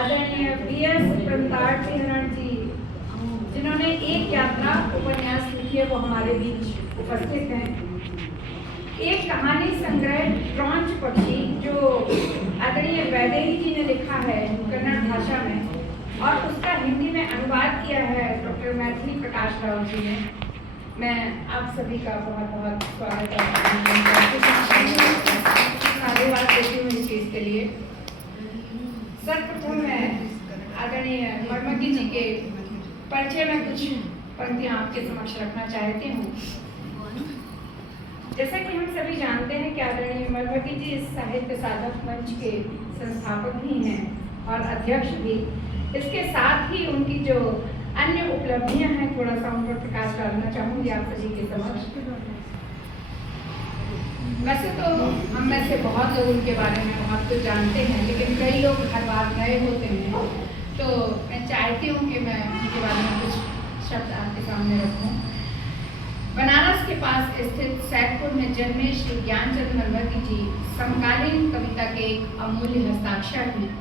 आदरणीय BS प्रताप जी, जिन्होंने एक यात्रा उपन्यास लिखी है, वो हमारे बीच उपस्थित हैं। एक कहानी संग्रह ट्रॉन्च पक्षी जो आदरणीय वैदेही जी ने लिखा है कन्नड़ भाषा में, और उसका हिंदी में अनुवाद किया है डॉक्टर मैथिली प्रकाश राव जी ने। मैं आप सभी का बहुत बहुत स्वागत धन्यवाद देती हूँ इस चीज़ के लिए। सर्वप्रथम मैं आदरणीय मर्मज्ञ जी के परिचय में कुछ पंक्तियाँ आपके समक्ष रखना चाहती हूँ। जैसा कि हम सभी जानते हैं कि आदरणीय मर्मज्ञ जी इस साहित्य साधक मंच के संस्थापक भी हैं और अध्यक्ष भी। इसके साथ ही उनकी जो अन्य उपलब्धियां हैं, थोड़ा सा उन पर प्रकाश डालना चाहूंगी आप सभी के समक्ष। वैसे तो हम में से बहुत लोग उनके बारे में बहुत कुछ जानते हैं, लेकिन कई लोग हर बार नए होते हैं, तो मैं चाहती हूँ कि मैं उनके बारे में कुछ शब्द आपके सामने रखूँ। बनारस के पास स्थित सैदपुर में जन्मे श्री ज्ञानचंद मर्मज्ञ जी समकालीन कविता के एक अमूल्य हस्ताक्षर हैं,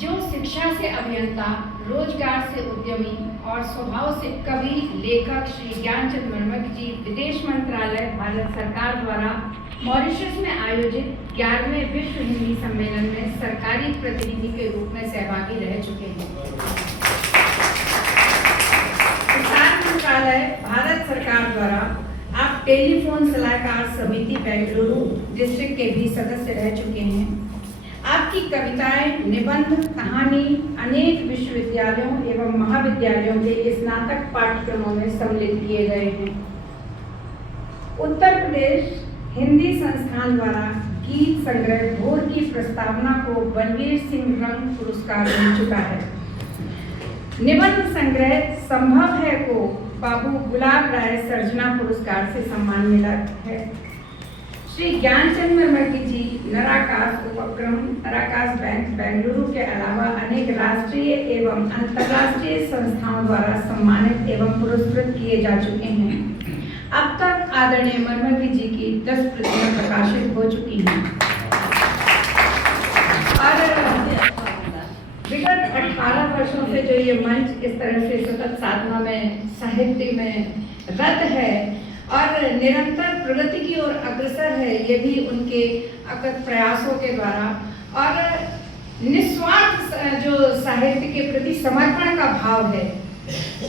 जो शिक्षा से अभियंता, रोजगार से उद्यमी और स्वभाव से कवि लेखक श्री ज्ञानचंद मर्मज्ञ जी विदेश मंत्रालय भारत सरकार द्वारा मॉरिशस में आयोजित 11वें विश्व हिंदी सम्मेलन में सरकारी प्रतिनिधि के रूप में सहभागी रह चुके हैं। प्रसार मंत्रालय भारत सरकार द्वारा आप टेलीफोन सलाहकार समिति बेंगलुरु डिस्ट्रिक्ट के भी सदस्य रह चुके हैं। आपकी कविताएं, निबंध, कहानी अनेक विश्वविद्यालयों एवं महाविद्यालयों के स्नातक पाठ्यक्रमों में सम्मिलित किए गए हैं। उत्तर प्रदेश हिंदी संस्थान द्वारा गीत संग्रह भोर की प्रस्तावना को बलवीर सिंह रंग पुरस्कार मिल चुका है। निबंध संग्रह संभव है को बाबू गुलाब राय सर्जना पुरस्कार से सम्मान मिला है। श्री ज्ञानचंद मर्मज्ञ जी नराकाश उपक्रम, नराकाश बैंक बेंगलुरु के अलावा अनेक राष्ट्रीय एवं अंतर्राष्ट्रीय संस्थाओं द्वारा सम्मानित एवं पुरस्कृत किए जा चुके हैं। अब तक आदरणीय मर्मज्ञ जी की 10 कृतियां प्रकाशित हो चुकी हैं और विगत 18 वर्षों से जो ये मंच इस तरह से सतत साधना में, साहित्य में रत है और निरंतर प्रगति की ओर अग्रसर है, ये भी उनके अकथ प्रयासों के द्वारा और निस्वार्थ जो साहित्य के प्रति समर्पण का भाव है,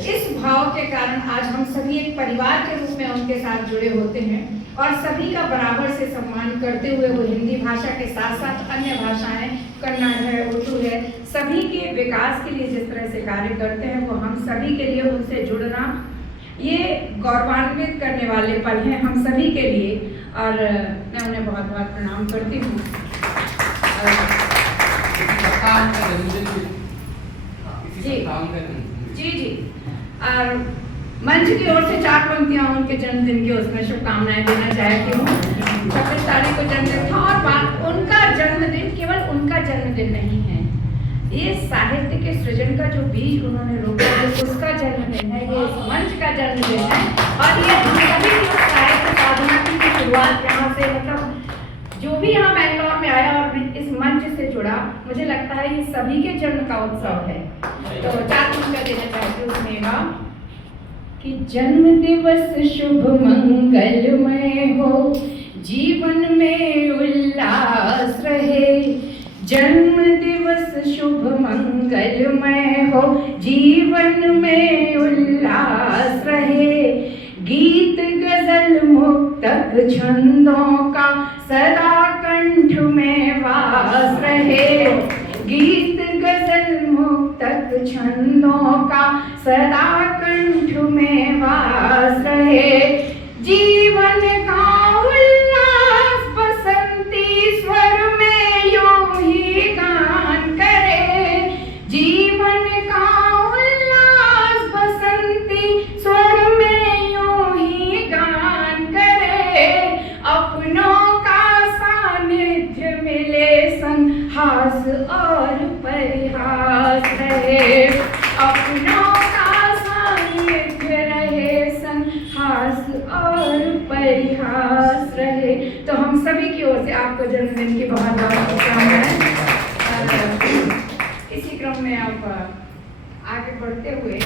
इस भाव के कारण आज हम सभी एक परिवार के रूप में उनके साथ जुड़े होते हैं और सभी का बराबर से सम्मान करते हुए वो हिंदी भाषा के साथ साथ अन्य भाषाएं, कन्नड़ है, उर्दू है, सभी के विकास के लिए जिस तरह से कार्य करते हैं, वो हम सभी के लिए उनसे जुड़ना ये गौरवान्वित करने वाले पल हैं हम सभी के लिए, और मैं उन्हें बहुत बहुत प्रणाम करती हूँ। जी जी और मंच की ओर से 4 पंक्तियाँ उनके जन्मदिन की उसमें शुभकामनाएं देना चाहती हूँ। 26 तारीख को जन्मदिन था और बात उनका जन्मदिन केवल उनका जन्मदिन नहीं है, ये साहित्य के सृजन का जो बीज उन्होंने रोपा है उसका जन्मदिन है, ये इस मंच का जन्मदिन है और ये हम सभी की साहित्य साधना की शुरुआत यहाँ से, मतलब जो भी यहाँ बैंगलोर में आया और इस मंच से जुड़ा, मुझे लगता है ये सभी के जन्म का उत्सव है। तो 4 पंक्तियां देना चाहती हूँ सुनिएगा कि जन्म दिवस शुभ मंगलमय हो, जीवन में उल्लास रहे। जन्म दिवस शुभ मंगलमय हो, जीवन में उल्लास रहे। गीत गजल मुक्तक छंदों का सदा कंठ में वास रहे। गीत गजल मुक्तक छंदों का सदा कंठ में वास रहे। जीवन का उल्लास बसंती स्वर में यूं ही गान करे। जीवन का उल्लास बसंती स्वर में यूं ही गान करे। अपनों का सानिध्य मिले संग हास और परिहास रहे। अपनों का सानिध्य रहे संग हास और परिहास रहे। तो हम सभी की ओर से आपको जन्मदिन की बहुत बहुत शुभकामनाएं। कार्यक्रम में अब आगे बढ़ते हुए